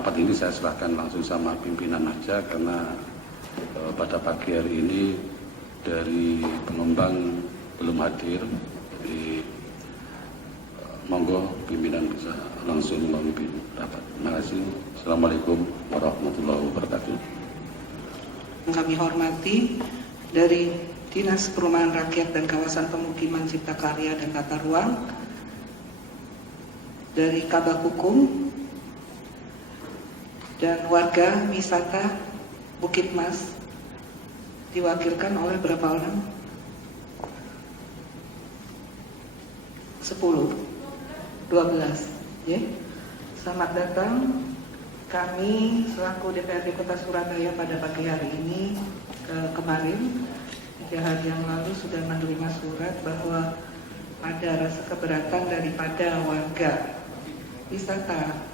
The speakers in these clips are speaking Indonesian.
rapat ini saya serahkan langsung sama pimpinan aja, karena pada pagi hari ini dari pengembang belum hadir. Jadi monggo pimpinan bisa langsung memimpin rapat. Terima kasih. Assalamualaikum warahmatullahi wabarakatuh. Kami hormati dari Dinas Perumahan Rakyat dan Kawasan Pemukiman Cipta Karya dan Tata Ruang, dari Kabak Hukum, dan warga wisata Bukit Mas, diwakilkan oleh berapa orang? 10, 12, ya. Selamat datang. Kami selaku DPRD Kota Surabaya pada pagi hari ini, kemarin 3 hari yang lalu sudah menerima surat bahwa ada rasa keberatan daripada warga wisata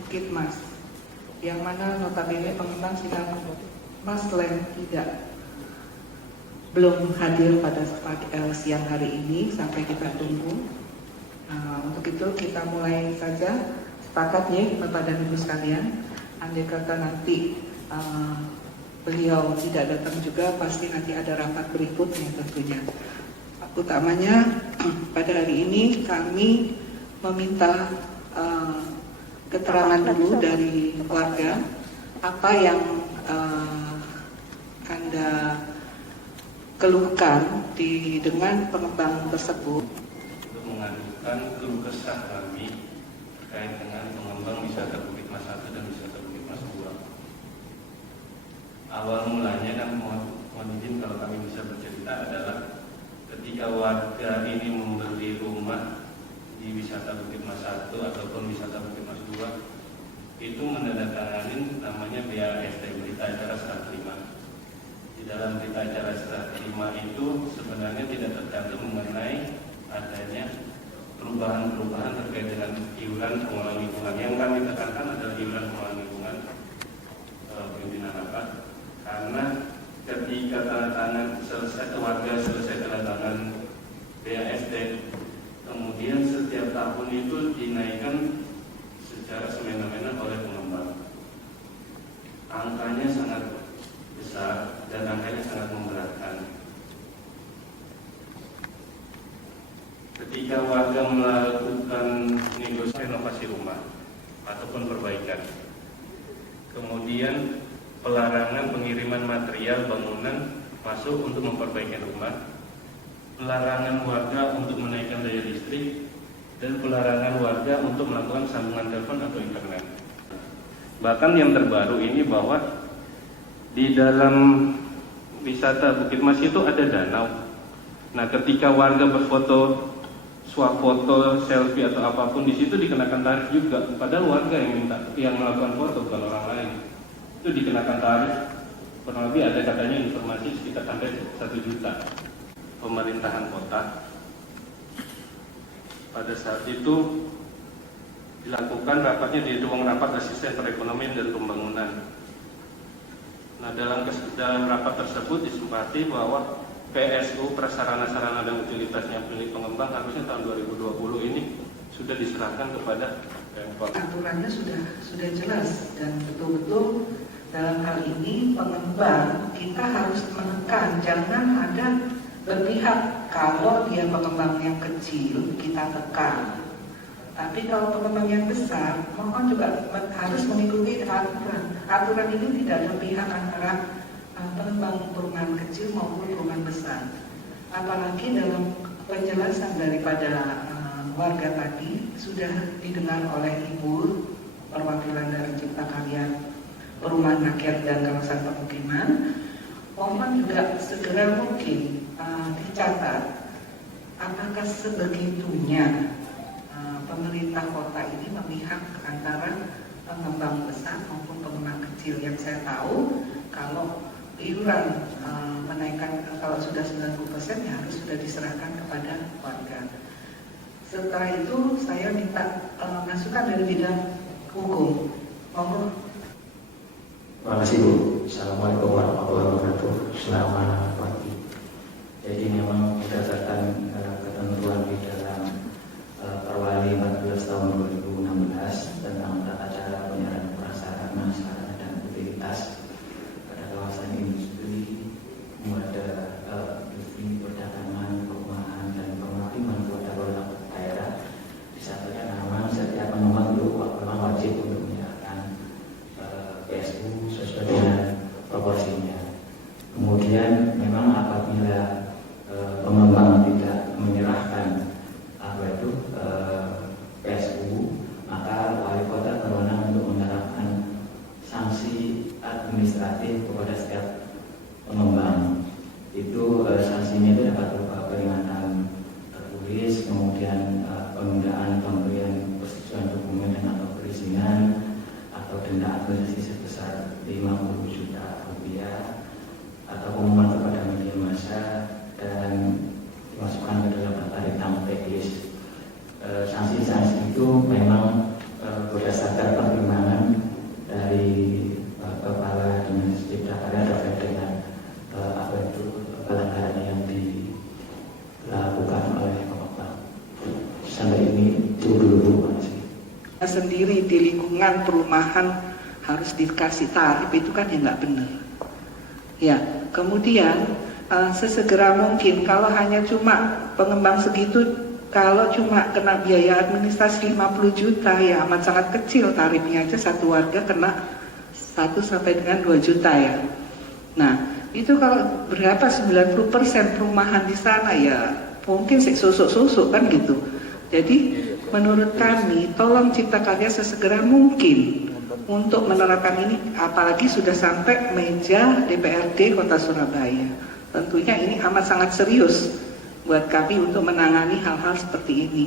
Bukit Mas, yang mana notabene pengembang Mas Land belum hadir pada siang hari ini, sampai kita tunggu. Untuk itu kita mulai saja. Sepakat ya Bapak dan Ibu sekalian, andai kata nanti beliau tidak datang juga, pasti nanti ada rapat berikutnya tentunya. Utamanya pada hari ini kami meminta keterangan dulu dari warga apa yang Anda keluhkan dengan pengembang tersebut. Untuk mengadukan keluh kesah kami terkait dengan pengembang wisata Bukit Mas 1 dan wisata Bukit Mas 2. Awal mulanya kan mohon izin kalau kami bisa bercerita adalah ketika warga ini membeli rumah di wisata Bukit Mas 1 ataupun wisata Bukit Mas 2, itu menandatangani namanya BAST, berita acara serah terima. Di dalam berita acara serah terima itu sebenarnya tidak tercantum mengenai adanya perubahan-perubahan terkait dengan iuran pengelola lingkungan. Yang kami tekankan adalah iuran pengelola lingkungan pimpinan rapat, karena ketika warga selesai tanda tangan BAST, kemudian setiap tahun itu dinaikkan secara semena-mena oleh pengembang. Angkanya sangat besar dan angkanya sangat memberatkan. Ketika warga melakukan negosiasi renovasi rumah ataupun perbaikan, kemudian pelarangan pengiriman material bangunan masuk untuk memperbaiki rumah, pelarangan warga untuk menaikkan daya listrik, dan pelarangan warga untuk melakukan sambungan telepon atau internet. Bahkan yang terbaru ini bahwa di dalam wisata Bukit Mas itu ada danau. Nah, ketika warga berfoto, swafoto, selfie atau apapun di situ dikenakan tarif juga. Padahal warga yang melakukan foto, bukan orang lain. Itu dikenakan tarif. Kurang lebih ada katanya informasi sekitar sampai 1 juta. Pemerintahan kota pada saat itu dilakukan rapatnya di ruang rapat asisten perekonomian dan pembangunan. Nah, dalam rapat tersebut disepakati bahwa PSU, prasarana-sarana dan utilitasnya milik pengembang, harusnya tahun 2020 ini sudah diserahkan kepada Pemkot. Aturannya sudah jelas, dan betul-betul dalam hal ini pengembang kita harus menekan, jangan ada berpihak. Kalau dia pengembang yang kecil kita tekan, tapi kalau pengembang yang besar, mohon juga harus mengikuti aturan. Aturan ini tidak berpihak antara pengembang perumahan kecil maupun perumahan besar. Apalagi dalam penjelasan daripada warga tadi sudah didengar oleh Ibu perwakilan dari Cipta Karya Perumahan Rakyat dan Kawasan Pemukiman. Mohon juga segera mungkin dicatat apakah sebegitunya pemerintah kota ini memihak antara pengembang besar maupun pengembang kecil. Yang saya tahu kalau iuran menaikkan kalau sudah 90% ya harus sudah diserahkan kepada warga. Setelah itu saya minta masukan dari bidang hukum. Monggo. Terima kasih Bu. Assalamualaikum warahmatullahi wabarakatuh. Selamat pagi. Jadi memang berdasarkan ketentuan di dalam Perwali 14 tahun 2016 tentang tata cara penyerahan administratif kepada setiap pengembang. Itu sanksinya itu dapat berupa peringatan tertulis, kemudian penundaan pemberian persetujuan dokumen dan atau perizinan, atau denda administrasi sebesar 50 juta rupiah, atau pengumuman kepada media massa, dan dimasukkan ke dalam daftar hitam teknis. Sanksi-sanksi itu memang berdasarkan pertimbangan dari kepala dinas cipta karya terkait dengan pelanggaran yang dilakukan oleh pengembang. Sampai ini dulu sendiri di lingkungan perumahan harus dikasih tarif, itu kan ya nggak benar. Ya, kemudian sesegera mungkin kalau hanya cuma pengembang segitu, kalau cuma kena biaya administrasi 50 juta ya amat sangat kecil, tarifnya aja satu warga kena 1 sampai dengan 2 juta ya. Nah, itu kalau berapa 90% perumahan di sana ya mungkin susuk-susuk kan gitu. Jadi menurut kami tolong Cipta Karya sesegera mungkin untuk menerapkan ini, apalagi sudah sampai meja DPRD Kota Surabaya. Tentunya ini amat sangat serius buat kami untuk menangani hal-hal seperti ini.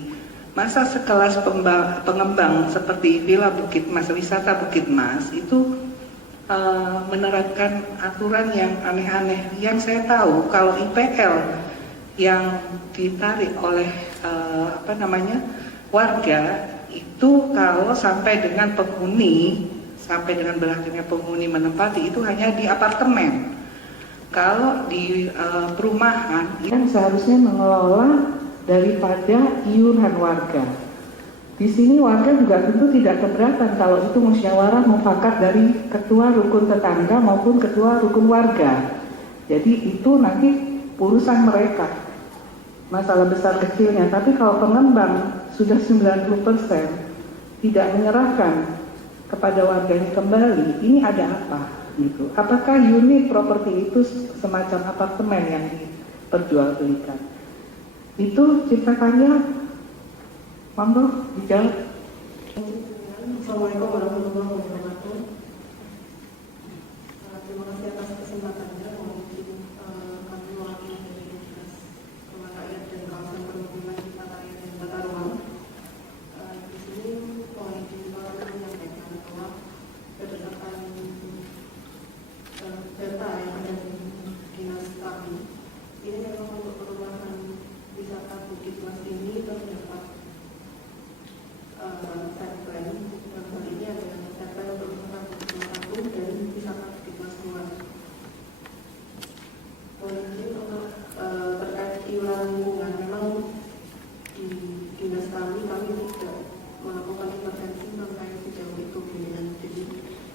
Masa sekelas pengembang seperti Villa Bukit Mas, wisata Bukit Mas itu menerapkan aturan yang aneh-aneh. Yang saya tahu kalau IPL yang ditarik oleh warga itu kalau sampai dengan penghuni, sampai dengan berakhirnya penghuni menempati itu hanya di apartemen. Kalau di perumahan yang seharusnya mengelola daripada iuran warga. Di sini warga juga tentu tidak keberatan kalau itu musyawarah mufakat dari ketua rukun tetangga maupun ketua rukun warga. Jadi itu nanti urusan mereka, masalah besar kecilnya. Tapi kalau pengembang sudah 90% tidak menyerahkan kepada warganya kembali, ini ada apa? Gitu. Apakah unit properti itu semacam apartemen yang diperjualbelikan? Itu Cipta Karya, monggo dijawab. Assalamualaikum warahmatullahi wabarakatuh. Terima kasih atas kesempatannya. Mungkin kami mewakili dari Dinas Rumah Rakyat dan Kawasan Permukiman Cipta Karya dan Tata Ruang. Di sini mohon izin menyampaikan bahwa berdasarkan data yang ada di dinas kami, ini memang untuk perumahan wisata Bukit Mas ini terdapat tagline, dan hal ini adalah tagline untuk wisata Bukit Mas 1 dan wisata Bukit Mas 2. Mungkin untuk terkait iuran lingkungan, memang di dinas kami tidak melakukan intervensi sampai sejauh itu. Jadi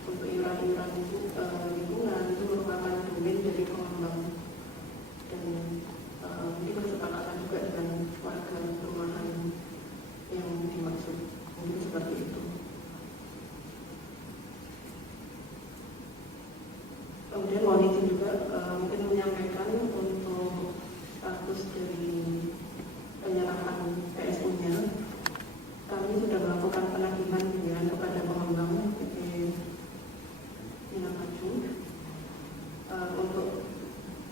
untuk iuran-iuran lingkungan itu merupakan domain dari pengembang, dan ini bersepakatan juga dengan warga perumahan yang dimaksud. Mungkin seperti itu. Kemudian mohon izin juga mungkin menyampaikan untuk status dari penyerahan PSU-nya. Kami sudah melakukan penagihan iuran kepada pengembang PT Minamaju untuk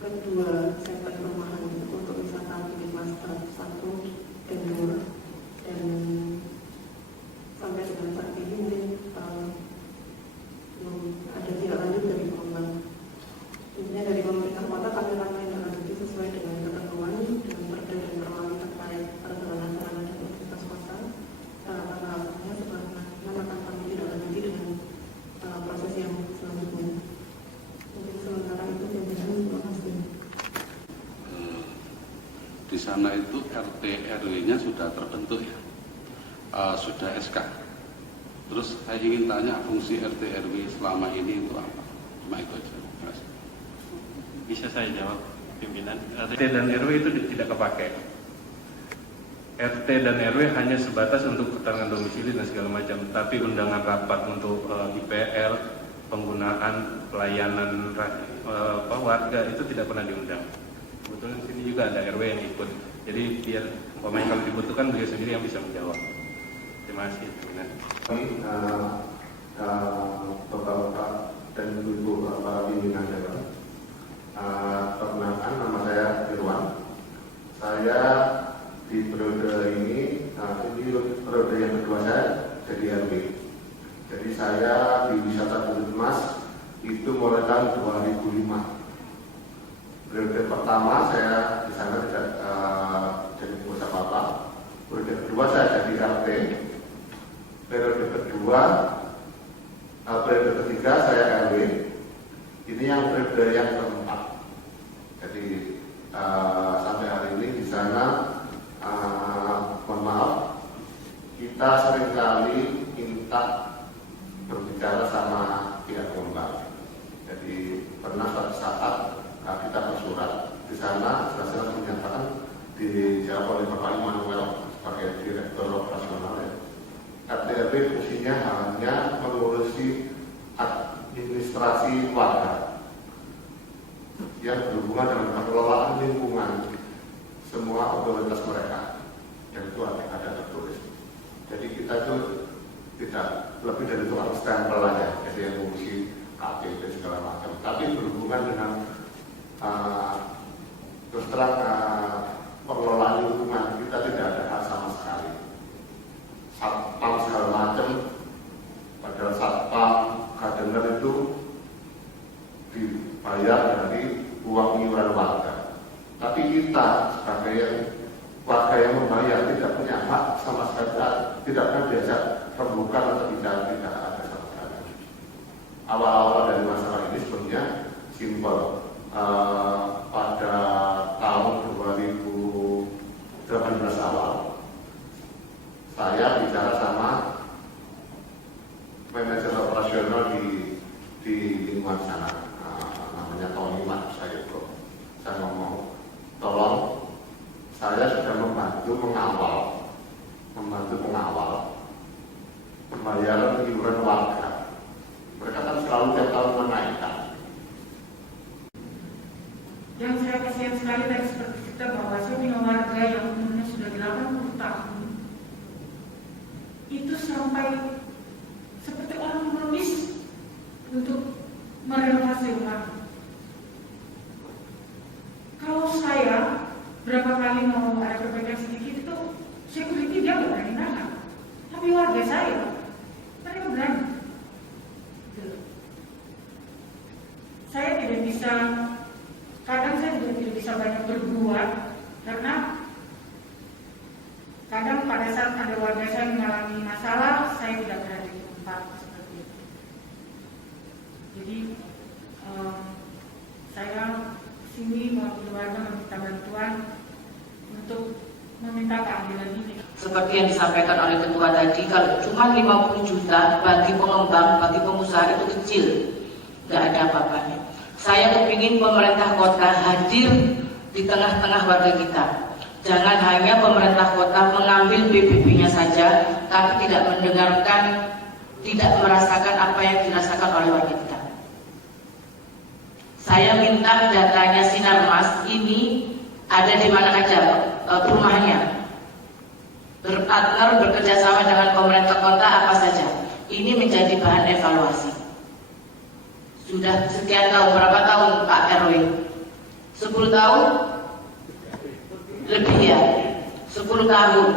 kedua segmen perumahan, untuk wisata Bukit Mas 1 dan 2, dan sampai dengan saat ini mungkin belum ada tindak lanjut dari pengembang. Intinya dari pemerintah kota kami akan menindaklanjuti sesuai dengan ketentuan dengan perda dan perwali terkait perjalanan sarana dan fasilitas kota. Tahapannya setelah penagihan akan kami tindak lanjuti dengan proses yang selanjutnya. Mungkin sementara itu jawaban. Terima kasih. Di sana itu RT RW-nya sudah terbentuk ya, sudah SK. Terus saya ingin tanya fungsi RT RW selama ini itu apa? Cuma itu aja. Bisa saya jawab, pimpinan. RT dan RW itu tidak kepakai. RT dan RW hanya sebatas untuk keterangan domisili dan segala macam, tapi undangan rapat untuk IPL, penggunaan pelayanan warga itu tidak pernah diundang. Kebetulan di sini juga ada RW yang ikut. Jadi biar umpamanya kalau dibutuhkan beliau sendiri yang bisa menjawab. Terima kasih. Kami bapak-bapak dan ibu-ibu Jadi saya di Wisata Bukit Mas itu mulai tahun 2005. Periode pertama saya di sana tidak jadi pengurus apa-apa. Periode kedua saya jadi RT. Periode ketiga saya RW. Ini yang periode yang keempat. Jadi sampai hari ini di sana, mohon maaf, kita seringkali minta berbicara sama pihak pengembang. Jadi pernah suatu saat kita bersurat di sana, jelas-jelas menyatakan dijawab oleh Bapak Immanuel sebagai Direktur Operasional ya. RT/RW fungsinya hanya mengurusi administrasi warga yang berhubungan dengan pengelolaan lingkungan semua otoritas mereka, yang itu ada tertulis. Jadi kita itu tidak lebih dari tukang stempel aja, jadi yang fungsi KTP segala macam. Tapi berhubungan dengan terus terang pengelolaan lingkungan kita tidak ada hak sama sekali. Satpam segala macam, padahal satpam kadener itu dibayar dari uang iuran warga. Tapi kita sebagai warga yang membayar tidak punya hak sama sekali, tidak akan diajak rembukan atau tidak ada sama sekali. Awal-awal dari masalah ini sebenarnya simpel. Pada tahun 2018 awal saya bicara sama manajer operasional di lingkungan sana, namanya Tony Mat, saya ngomong, tolong, saya sudah membantu mengawal pembayaran iuran warga. Mereka kan selalu tiap tahun menaikkan. Yang saya kasihan sekali tadi seperti kita bahwa saya punya warga yang umurnya sudah 80 tahun itu sampai seperti orang mengemis untuk merenovasi rumah. Kalau saya berapa kali mau ada perbaikan sedikit itu security dia nggak berani nahan, tapi warga saya mereka berani. Saya tidak bisa. Kadang saya juga tidak bisa banyak berbuat karena kadang pada saat ada warga saya mengalami masalah, saya tidak berada di tempat seperti itu. Jadi saya sini mewakili warga meminta bantuan untuk meminta keadilan ini. Seperti yang disampaikan oleh ketua tadi, kalau cuma 50 juta bagi pengembang, bagi pengusaha itu kecil, nggak ada apa-apanya. Saya kepingin pemerintah kota hadir di tengah-tengah warga kita. Jangan hanya pemerintah kota mengambil PBB-nya saja, tapi tidak mendengarkan, tidak merasakan apa yang dirasakan oleh warga kita. Saya minta datanya Sinarmas ini ada di mana aja rumahnya. Berpartner, bekerjasama dengan pemerintah kota apa saja. Ini menjadi bahan evaluasi. Sudah sekian tahun, berapa tahun Pak RW? 10 tahun? Lebih ya? 10 tahun.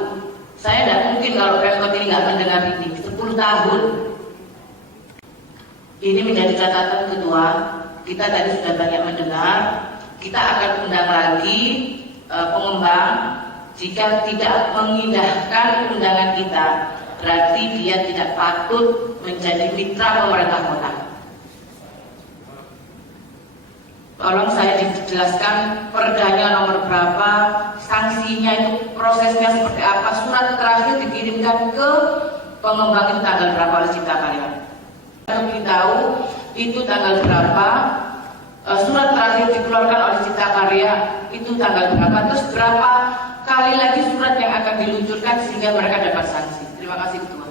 Saya tidak mungkin kalau Pemkot ini nggak mendengar ini. 10 tahun. Ini menjadi catatan ketua. Kita tadi sudah banyak mendengar. Kita akan undang lagi pengembang. Jika tidak mengindahkan undangan kita, berarti dia tidak patut menjadi mitra pemerintah kota. Tolong saya dijelaskan perdanya nomor berapa, sanksinya itu prosesnya seperti apa, surat terakhir dikirimkan ke pengembang itu tanggal berapa oleh Cipta Karya. Saya beritahu itu tanggal berapa, surat terakhir dikeluarkan oleh Cipta Karya itu tanggal berapa, terus berapa kali lagi surat yang akan diluncurkan sehingga mereka dapat sanksi. Terima kasih Ketua.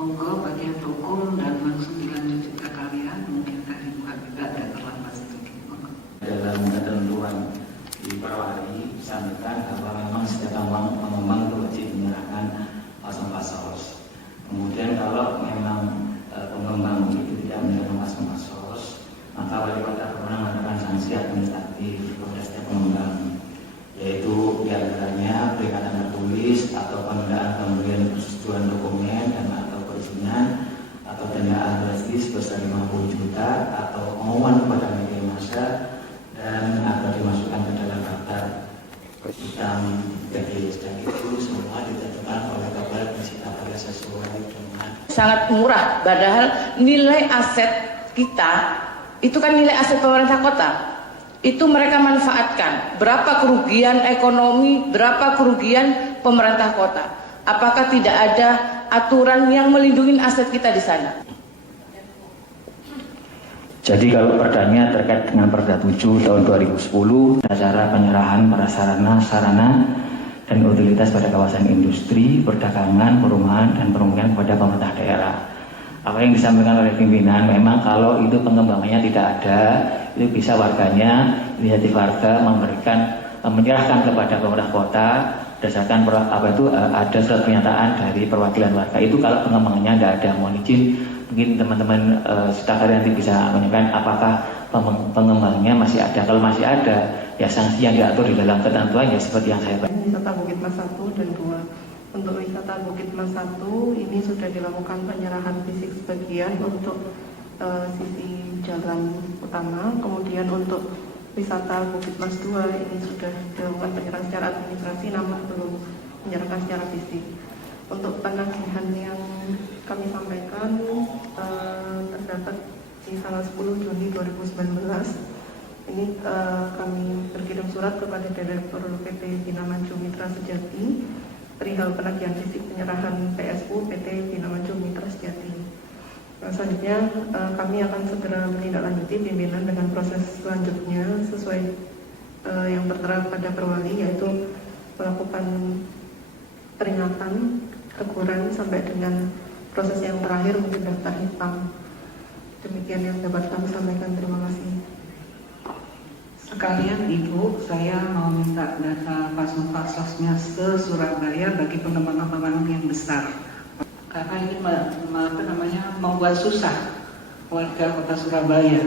Monggo bagian hukum dan langsung dilanjut Cipta Karya, mungkin tadi bukan tidak ada terlambat sedikit. Dalam ketentuan di Perwali disampaikan bahwa memang setiap pengembang itu wajib menyerahkan pasos. Kemudian kalau memang pengembang itu tidak menyerahkan pasos, maka wali kota berwenang melakukan sanksi administratif kepada setiap pengembang, yaitu diantaranya peringatan tertulis atau penundaan pemberian persetujuan sertifikat atau pengumuman kepada media massa dan agar dimasukkan ke dalam daftar hitam garis, dan itu semua ditentukan oleh kepala disita pada sesuai dengan sangat murah, padahal nilai aset kita itu kan nilai aset pemerintah kota. Itu mereka manfaatkan. Berapa kerugian ekonomi, berapa kerugian pemerintah kota. Apakah tidak ada aturan yang melindungi aset kita di sana? Jadi kalau perdanya terkait dengan Perda 7 tahun 2010, cara penyerahan sarana dan utilitas pada kawasan industri, perdagangan, perumahan, dan permukiman kepada pemerintah daerah. Apa yang disampaikan oleh pimpinan, memang kalau itu pengembangannya tidak ada, itu bisa warganya, inisiatif warga menyerahkan kepada pemerintah kota berdasarkan ada surat pernyataan dari perwakilan warga. Itu kalau pengembangannya tidak ada. Mohon izin, mungkin teman-teman staf nanti bisa menyampaikan apakah pengembangnya masih ada. Kalau masih ada, ya sanksi yang diatur di dalam ketentuan ya seperti yang saya baca. Wisata Bukit Mas 1 dan 2. Untuk wisata Bukit Mas 1 ini sudah dilakukan penyerahan fisik sebagian untuk sisi jalan utama. Kemudian untuk wisata Bukit Mas 2 ini sudah dilakukan penyerahan secara administrasi namun belum menyerahkan secara fisik. Untuk penagihan yang kami sampaikan terdapat di tanggal 10 Juni 2019. Ini kami berkirim surat kepada Direktur PT Bina Maju Mitra Sejati perihal penagihan fisik penyerahan PSU PT Bina Maju Mitra Sejati. Selanjutnya kami akan segera menindaklanjuti pimpinan dengan proses selanjutnya sesuai yang tertera pada perwali, yaitu melakukan peringatan, teguran sampai dengan proses yang terakhir mungkin daftar hitam. Demikian yang dapat kami sampaikan. Terima kasih. Sekalian Ibu, saya mau minta data fasilitasnya se-Surabaya bagi pengembangan yang besar. Karena ini membuat susah warga Kota Surabaya.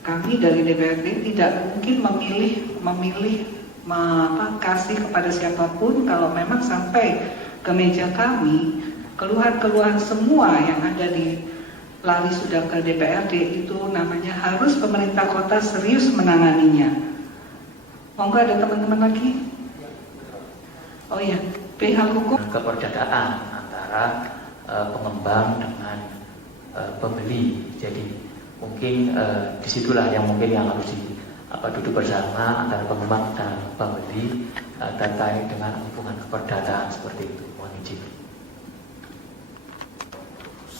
Kami dari DPRD tidak mungkin memilih kasih kepada siapapun. Kalau memang sampai ke meja kami, keluhan-keluhan semua yang ada di lari sudah ke DPRD, itu namanya harus pemerintah kota serius menanganinya. Monggo ada teman-teman lagi? Oh ya, pihak hukum keperdataan antara pengembang dengan pembeli. Jadi mungkin disitulah yang harus duduk bersama antara pengembang dan pembeli terkait dengan hubungan keperdataan seperti itu. Mohon izin.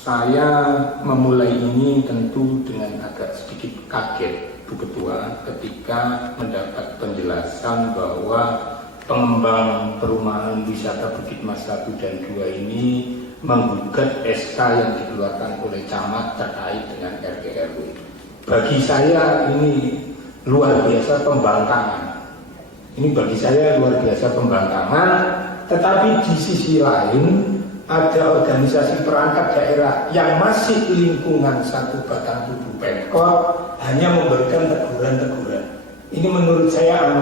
Saya memulai ini tentu dengan agak sedikit kaget, Bu Ketua, ketika mendapat penjelasan bahwa pengembang perumahan wisata Bukit Mas 1 dan 2 ini menggugat SK yang dikeluarkan oleh camat terkait dengan RT RW. Bagi saya ini luar biasa pembangkangan. Ini bagi saya luar biasa pembangkangan, tetapi di sisi lain ada organisasi perangkat daerah yang masih lingkungan satu batang tubuh Pemkot hanya memberikan teguran-teguran. Ini menurut saya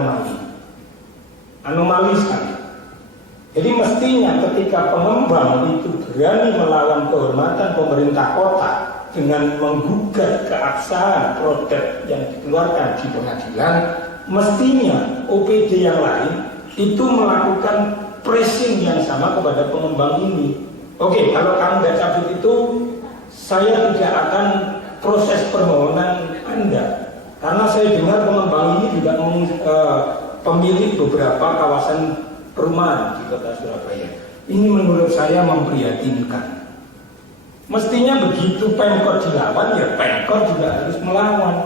anomali sekali. Jadi mestinya ketika pengembang itu berani melawan kehormatan pemerintah kota dengan menggugat keabsahan produk yang dikeluarkan di pengadilan, mestinya OPD yang lain itu melakukan pressing yang sama kepada pengembang ini. Oke, kalau kamu tidak cabut itu, saya tidak akan proses permohonan Anda. Karena saya dengar pengembang ini juga pemilik beberapa kawasan perumahan di Kota Surabaya. Ini menurut saya memprihatinkan. Mestinya begitu Pemkot dilawan, ya Pemkot juga harus melawan.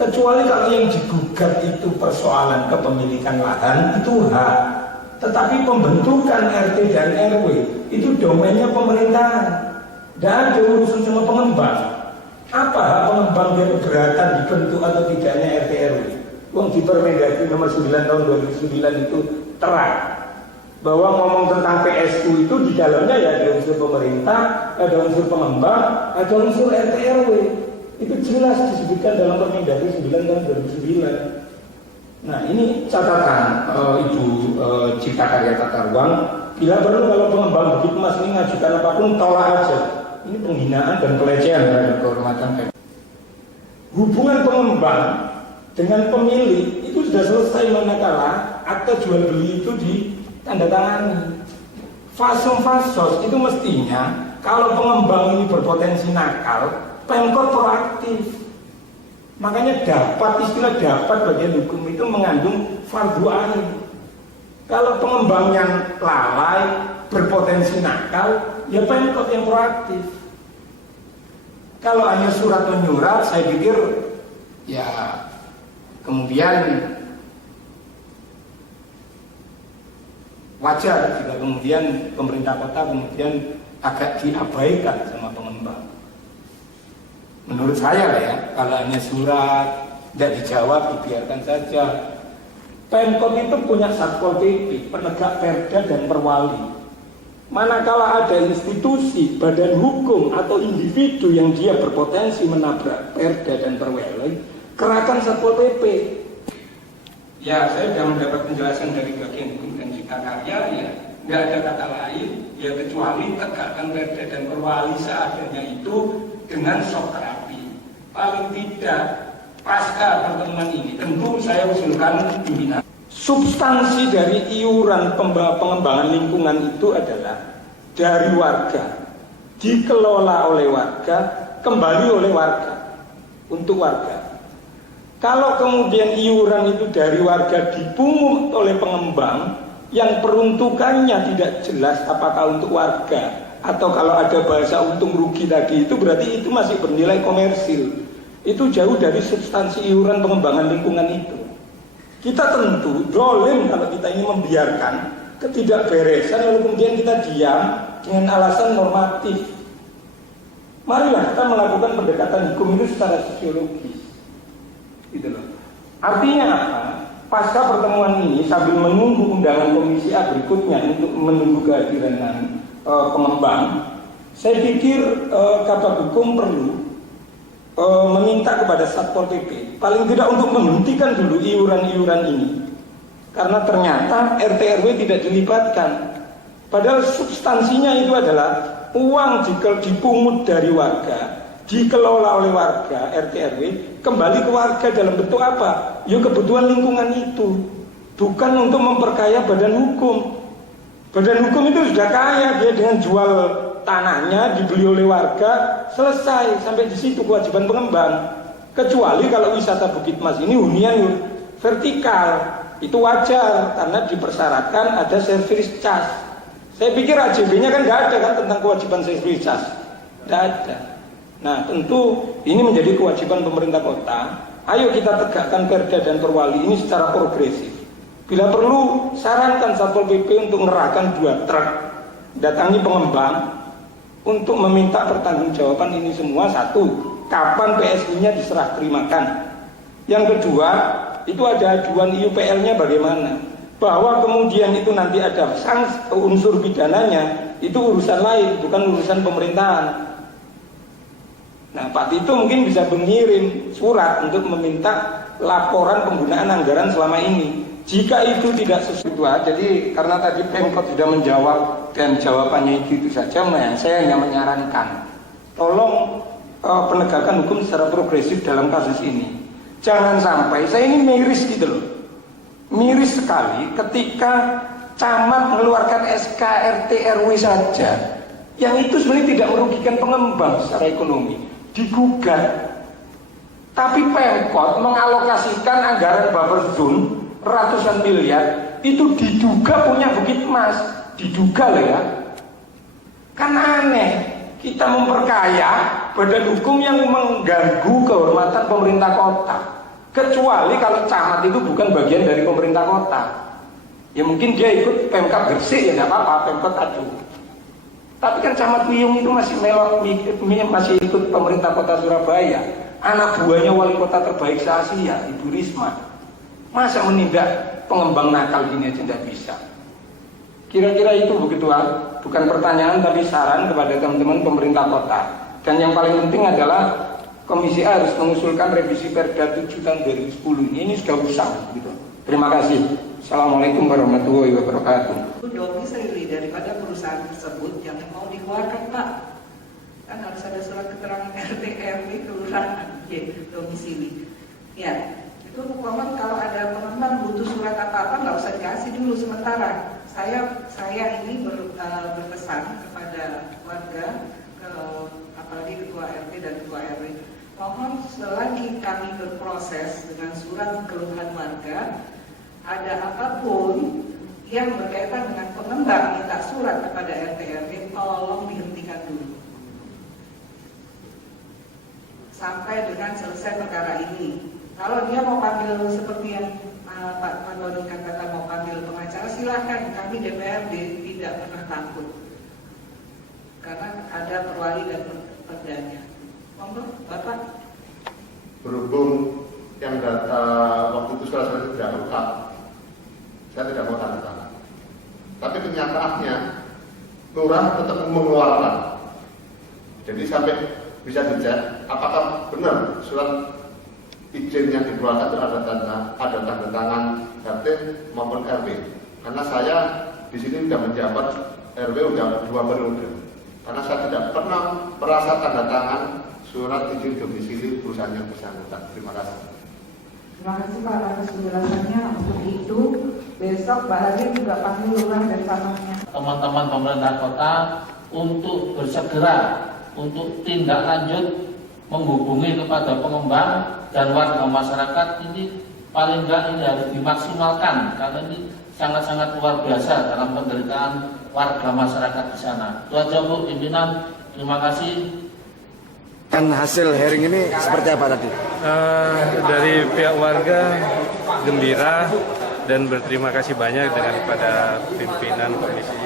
Kecuali kalau yang digugat itu persoalan kepemilikan lahan, itu hak. Tetapi pembentukan RT dan RW itu domainnya pemerintahan. Tidak ada urusan sama pengembang. Apa hak pengembang dia keberatan dibentuk atau tidaknya RT RW? Wong di Permendagri nomor 9 tahun 2009 itu terang bahwa ngomong tentang PSU itu di dalamnya ya ada unsur pemerintah, ada unsur pengembang, ada unsur RT RW. Itu jelas disebutkan dalam Permendagri 9 tahun 2009. Nah, ini catatan Ibu Cipta Karya Tata Ruang. Bila perlu kalau pengembang Bukit Mas ini ngajukan apapun, tolak aja. Ini penghinaan dan pelecehan terhadap kehormatan. hubungan pengembang dengan pemilik itu sudah selesai manakala akta jual beli itu ditandatangani. Fasos itu mestinya kalau pengembang ini berpotensi nakal, Pemkot proaktif. Makanya istilah dapat bagian hukum itu mengandung fardhu ain. Kalau pengembangnya lalai, berpotensi nakal, ya Pemkot yang proaktif. Kalau hanya surat menyurat, saya pikir ya kemudian wajar jika kemudian pemerintah kota kemudian agak diabaikan sama pengembang. Menurut saya lah ya, kalau hanya surat tidak dijawab dibiarkan saja. Pemkot itu punya Satpol PP, penegak perda dan perwali. Manakala ada institusi, badan hukum atau individu yang dia berpotensi menabrak perda dan perwali, kerahkan Satpol PP. Ya, saya sudah mendapat penjelasan dari bagian hukum dan cipta karya, ya nggak ada kata lain, ya kecuali tegakkan perda dan perwali seadanya itu dengan shock terapi. Paling tidak pasca pertemuan ini tentu saya usulkan pimpinan. Substansi dari iuran pengembangan lingkungan itu adalah dari warga, dikelola oleh warga, kembali oleh warga, untuk warga. Kalau kemudian iuran itu dari warga dipungut oleh pengembang yang peruntukannya tidak jelas apakah untuk warga atau kalau ada bahasa untung rugi tadi, itu berarti itu masih bernilai komersil. Itu jauh dari substansi iuran pengembangan lingkungan itu. Kita tentu dolim kalau kita ini membiarkan ketidakberesan lalu kemudian kita diam dengan alasan normatif. Marilah kita melakukan pendekatan hukum itu secara sosiologis. Gitu loh. Artinya apa? Pasca pertemuan ini sambil menunggu undangan komisi A berikutnya untuk menunggu kehadiran pengembang, saya pikir Kabag Hukum perlu meminta kepada Satpol PP paling tidak untuk menghentikan dulu iuran-iuran ini, karena ternyata RT RW tidak dilibatkan. Padahal substansinya itu adalah uang dipungut dari warga, dikelola oleh warga RT RW, kembali ke warga dalam bentuk apa? Ya kebutuhan lingkungan itu, bukan untuk memperkaya badan hukum. Badan hukum itu sudah kaya, dia dengan jual tanahnya dibeli oleh warga, selesai sampai di situ kewajiban pengembang. Kecuali kalau wisata Bukit Mas ini hunian vertikal, itu wajar karena dipersyaratkan ada service charge. Saya pikir AJB-nya kan nggak ada kan tentang kewajiban service charge, nggak ada. Nah tentu ini menjadi kewajiban pemerintah kota. Ayo kita tegakkan perda dan perwali ini secara progresif. Bila perlu sarankan Satpol PP untuk mengerahkan 2 truk datangi pengembang untuk meminta pertanggungjawaban ini semua. Satu, kapan PSI-nya diserah terimakan. Yang kedua, itu ada aduan IUPL-nya bagaimana. Bahwa kemudian itu nanti ada unsur pidananya, itu urusan lain, bukan urusan pemerintahan. Nah, Pak Tito mungkin bisa mengirim surat untuk meminta laporan penggunaan anggaran selama ini. Jika itu tidak sesuai, jadi karena tadi Pemkot sudah menjawab dan jawabannya itu saja, saya hanya menyarankan, tolong penegakan hukum secara progresif dalam kasus ini. Jangan sampai, saya ini miris gitu loh, miris sekali ketika camat mengeluarkan SK RT RW saja, yang itu sebenarnya tidak merugikan pengembang secara ekonomi, digugat. Tapi Pemkot mengalokasikan anggaran buffer zone ratusan miliar, itu diduga punya Bukit Mas, diduga loh ya. Kan aneh, kita memperkaya badan hukum yang mengganggu kehormatan pemerintah kota. Kecuali kalau camat itu bukan bagian dari pemerintah kota, ya mungkin dia ikut Pemkab Gresik, ya nggak apa-apa, Pemkot aduh. Tapi kan camat Wiyung itu masih ikut pemerintah kota Surabaya, anak buahnya wali kota terbaik se-Asia, Ibu Risma. Masa menindak pengembang nakal gini aja tidak bisa. Kira-kira itu begitu, bukan pertanyaan tapi saran kepada teman-teman pemerintah kota. Dan yang paling penting adalah Komisi A harus mengusulkan revisi Perda 7 tahun 2010. Ini sudah usang gitu. Terima kasih. Assalamualaikum warahmatullahi wabarakatuh. Domisili daripada perusahaan tersebut yang mau dikeluarkan, Pak. Kan harus ada surat keterangan RT RW kelurahan. domisili. Ya, itu mohon kalau ada pengembang butuh surat apa-apa nggak usah dikasih dulu sementara. Saya ini berpesan kepada warga, apalagi ketua RT dan ketua RW, mohon selagi kami berproses dengan surat keluhan warga, ada apapun yang berkaitan dengan pengembang minta surat kepada RT RW, tolong dihentikan dulu sampai dengan selesai perkara ini. Kalau dia mau panggil seperti yang Pak Doni katakan mau panggil pengacara, silahkan. Kami DPRD tidak pernah takut karena ada perwali dan perdanya. Monggo, Bapak. Berhubung yang waktu itu surat tidak lengkap, saya tidak mau tanda tangan. Tapi kenyataannya, lurah tetap mengeluarkan. Jadi sampai bisa dicek apakah benar surat izin yang dikeluarkan itu ada tanda tangan RT maupun RW. Karena saya di sini sudah menjabat RW sudah 2 periode. Karena saya tidak pernah merasa tanda tangan surat izin domisili perusahaan yang bersangkutan. Terima kasih. Terima kasih Pak atas penjelasannya. Untuk itu besok Pak Hadir juga panggil lurah dan camatnya. Teman-teman pemerintah kota untuk bersegera untuk tindak lanjut menghubungi kepada pengembang dan warga masyarakat. Ini paling enggak ini harus dimaksimalkan karena ini sangat-sangat luar biasa dalam penderitaan warga masyarakat di sana. Itu aja Bu pimpinan, terima kasih. Dan hasil hearing ini seperti apa tadi? Dari pihak warga gembira dan berterima kasih banyak dengan kepada pimpinan Komisi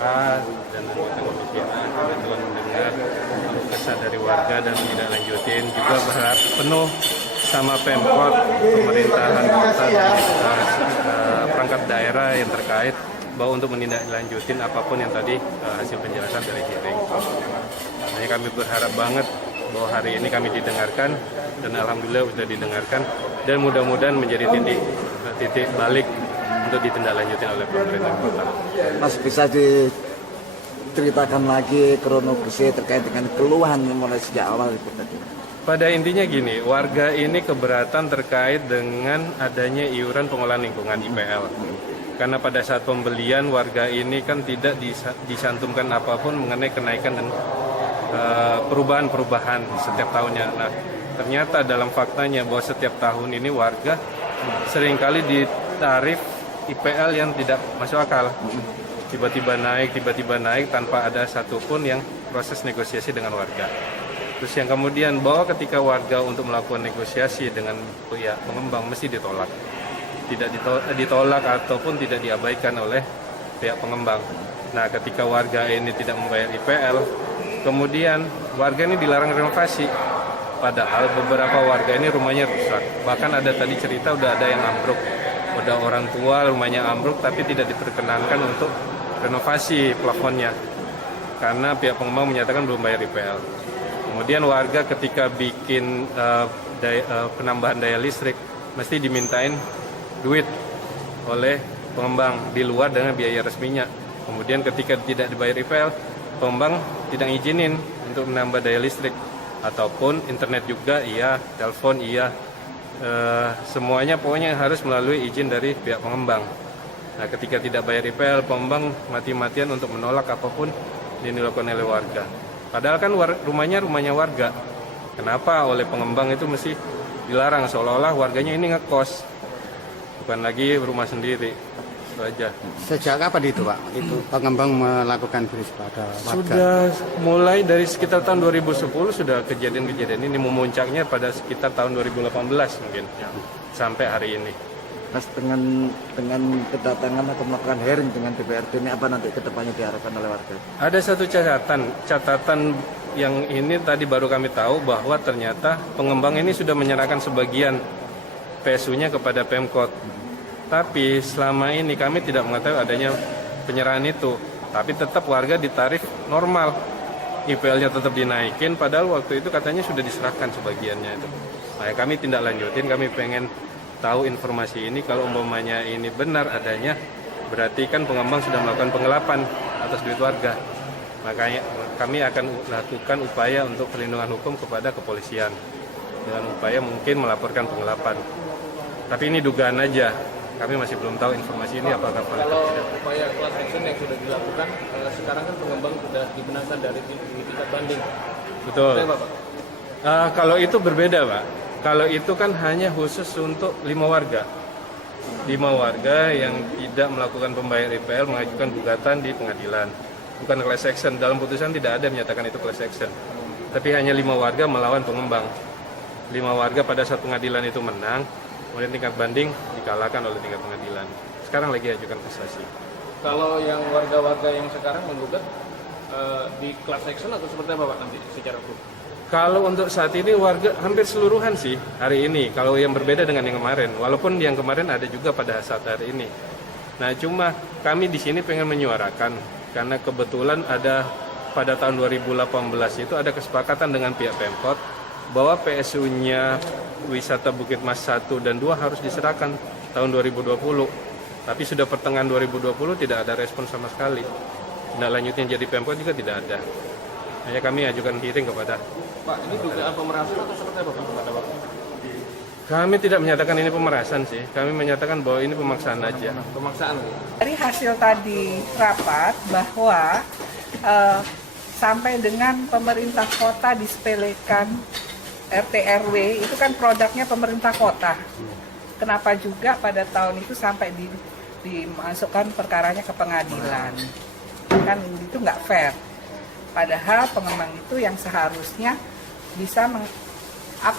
A dan anggota Komisi A kami telah mendengar kesan dari warga dan menindaklanjutin. Juga berharap penuh sama Pemkot, pemerintahan kota dan perangkat daerah yang terkait bahwa untuk menindaklanjutin apapun yang tadi hasil penjelasan dari hearing. Makanya kami berharap banget bahwa hari ini kami didengarkan dan alhamdulillah sudah didengarkan dan mudah-mudahan menjadi titik balik untuk ditindaklanjutin oleh pemerintah kota. Mas, bisa diceritakan lagi kronologisnya terkait dengan keluhan mulai sejak awal itu tadi? Pada intinya gini, warga ini keberatan terkait dengan adanya iuran pengelolaan lingkungan IPL. Karena pada saat pembelian warga ini kan tidak disantumkan apapun mengenai kenaikan dan perubahan-perubahan setiap tahunnya. Nah, ternyata dalam faktanya bahwa setiap tahun ini warga seringkali ditarif IPL yang tidak masuk akal. Tiba-tiba naik tanpa ada satupun yang proses negosiasi dengan warga. Terus yang kemudian bahwa ketika warga untuk melakukan negosiasi dengan pihak pengembang mesti ditolak. Tidak ditolak ataupun tidak diabaikan oleh pihak pengembang. Nah, ketika warga ini tidak membayar IPL, kemudian warga ini dilarang renovasi. Padahal beberapa warga ini rumahnya rusak. Bahkan ada tadi cerita udah ada yang ambruk. Udah orang tua rumahnya ambruk tapi tidak diperkenankan untuk renovasi plafonnya. Karena pihak pengembang menyatakan belum bayar IPL. Kemudian warga ketika bikin penambahan daya listrik mesti dimintain duit oleh pengembang di luar dengan biaya resminya. Kemudian ketika tidak dibayar IPL, pengembang tidak ngizinin untuk menambah daya listrik ataupun internet juga iya, telepon iya, semuanya pokoknya harus melalui izin dari pihak pengembang. Nah, ketika tidak bayar IPL, pengembang mati-matian untuk menolak apapun yang dilakukan oleh warga. Padahal kan rumahnya warga. Kenapa oleh pengembang itu mesti dilarang seolah-olah warganya ini ngekos, bukan lagi rumah sendiri. Itu aja. Sejak kapan itu Pak? Itu pengembang melakukan bris pada warga? Sudah mulai dari sekitar tahun 2010 sudah kejadian-kejadian ini, memuncaknya pada sekitar tahun 2018 mungkin sampai hari ini. Mas, dengan kedatangan atau melakukan hearing dengan DPRD ini apa nanti kedepannya diharapkan oleh warga? Ada satu catatan yang ini tadi baru kami tahu bahwa ternyata pengembang ini sudah menyerahkan sebagian PSU-nya kepada Pemkot. Tapi selama ini kami tidak mengetahui adanya penyerahan itu. Tapi tetap warga ditarif normal. IPL-nya tetap dinaikin padahal waktu itu katanya sudah diserahkan sebagiannya itu. Nah, kami tindak lanjutin, kami pengen tahu informasi ini. Kalau umpamanya ini benar adanya, berarti kan pengembang sudah melakukan penggelapan atas duit warga. Makanya kami akan lakukan upaya untuk perlindungan hukum kepada kepolisian. dengan upaya mungkin melaporkan penggelapan. Tapi ini dugaan aja, kami masih belum tahu informasi ini apakah valid atau tidak. Upaya class action yang sudah dilakukan, sekarang kan pengembang sudah dibenarkan dari tingkat banding. Betul. Kalau itu berbeda, Pak. Kalau itu kan hanya khusus untuk 5 warga. 5 warga yang tidak melakukan pembayar IPL mengajukan gugatan di pengadilan. Bukan class action. Dalam putusan tidak ada menyatakan itu class action. Tapi hanya 5 warga melawan pengembang. 5 warga pada saat pengadilan itu menang, kemudian tingkat banding dikalahkan oleh tingkat pengadilan. Sekarang lagi ajukan kasasi. Kalau yang warga-warga yang sekarang menggugat di class action atau seperti apa Pak nanti secara hukum? Kalau untuk saat ini warga hampir seluruhan sih hari ini. Kalau yang berbeda dengan yang kemarin, walaupun yang kemarin ada juga pada saat hari ini. Nah, cuma kami di sini pengen menyuarakan karena kebetulan ada pada tahun 2018 itu ada kesepakatan dengan pihak Pemkot bahwa PSU-nya wisata Bukit Mas 1 dan 2 harus diserahkan tahun 2020. Tapi sudah pertengahan 2020 tidak ada respon sama sekali. Nah, lanjutnya jadi Pemkot juga tidak ada. Hanya kami ajukan hearing kepada Pak, ini dugaan pemerasan atau seperti apa Pak pada waktu? Kami tidak menyatakan ini pemerasan sih. Kami menyatakan bahwa ini pemaksaan aja. Pemaksaan. Dari hasil tadi rapat bahwa sampai dengan pemerintah kota disepelekan RT RW itu kan produknya pemerintah kota. Kenapa juga pada tahun itu sampai dimasukkan perkaranya ke pengadilan? Kan itu nggak fair. Padahal pengembang itu yang seharusnya bisa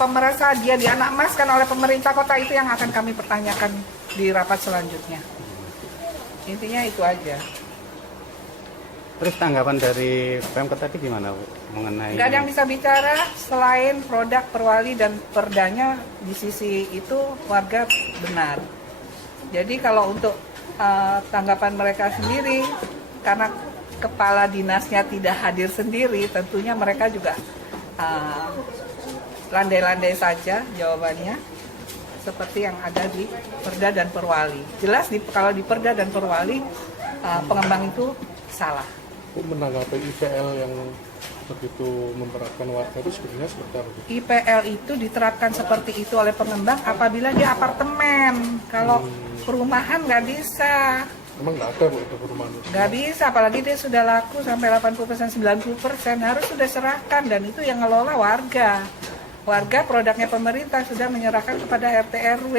merasa dia dianakmaskan oleh pemerintah kota, itu yang akan kami pertanyakan di rapat selanjutnya. Intinya itu aja. Terus tanggapan dari Pemkot tadi gimana Bu? Mengenai nggak ada yang bisa bicara selain produk Perwali dan perdanya di sisi itu warga benar. Jadi kalau untuk tanggapan mereka sendiri, karena kepala dinasnya tidak hadir sendiri, tentunya mereka juga landai-landai saja jawabannya seperti yang ada di Perda dan Perwali. Jelas kalau di Perda dan Perwali pengembang itu salah. Menanggapi IPL yang begitu memberatkan warga itu sebenarnya seperti apa? IPL itu diterapkan seperti itu oleh pengembang apabila dia apartemen. Kalau perumahan nggak bisa. Emang nggak ada Bu itu perumahan? Nggak bisa, apalagi dia sudah laku sampai 80%, 90%, harus sudah serahkan, dan itu yang ngelola warga. Warga produknya pemerintah sudah menyerahkan kepada RT RW,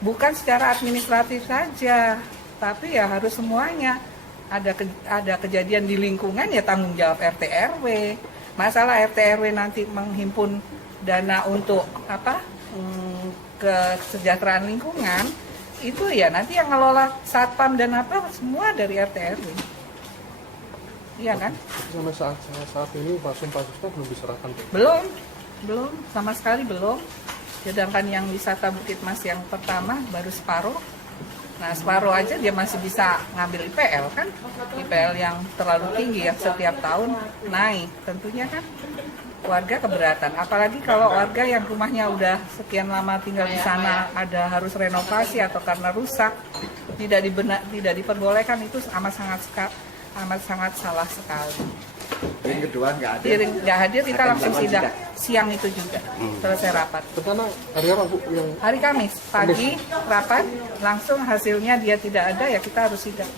bukan secara administratif saja, tapi ya harus semuanya. Ada kejadian di lingkungan ya tanggung jawab RT RW. Masalah RT RW nanti menghimpun dana untuk kesejahteraan lingkungan, itu ya nanti yang ngelola satpam dan apa semua dari RT RW. Iya kan? Sampai saat ini pasus-pasusnya belum diserahkan. Belum sama sekali belum. Sedangkan yang wisata Bukit Mas yang pertama baru separuh. Nah, separuh aja dia masih bisa ngambil IPL kan? IPL yang terlalu tinggi yang setiap tahun naik. Tentunya kan warga keberatan. Apalagi kalau warga yang rumahnya udah sekian lama tinggal di sana ada harus renovasi atau karena rusak, tidak diperbolehkan, itu amat sangat salah sekali. Hearing kedua nggak hadir. Hearing nggak hadir, kita langsung sidang siang itu juga selesai rapat. Karena hari apa Bu? Hari Kamis pagi rapat, langsung hasilnya dia tidak ada, ya kita harus sidang.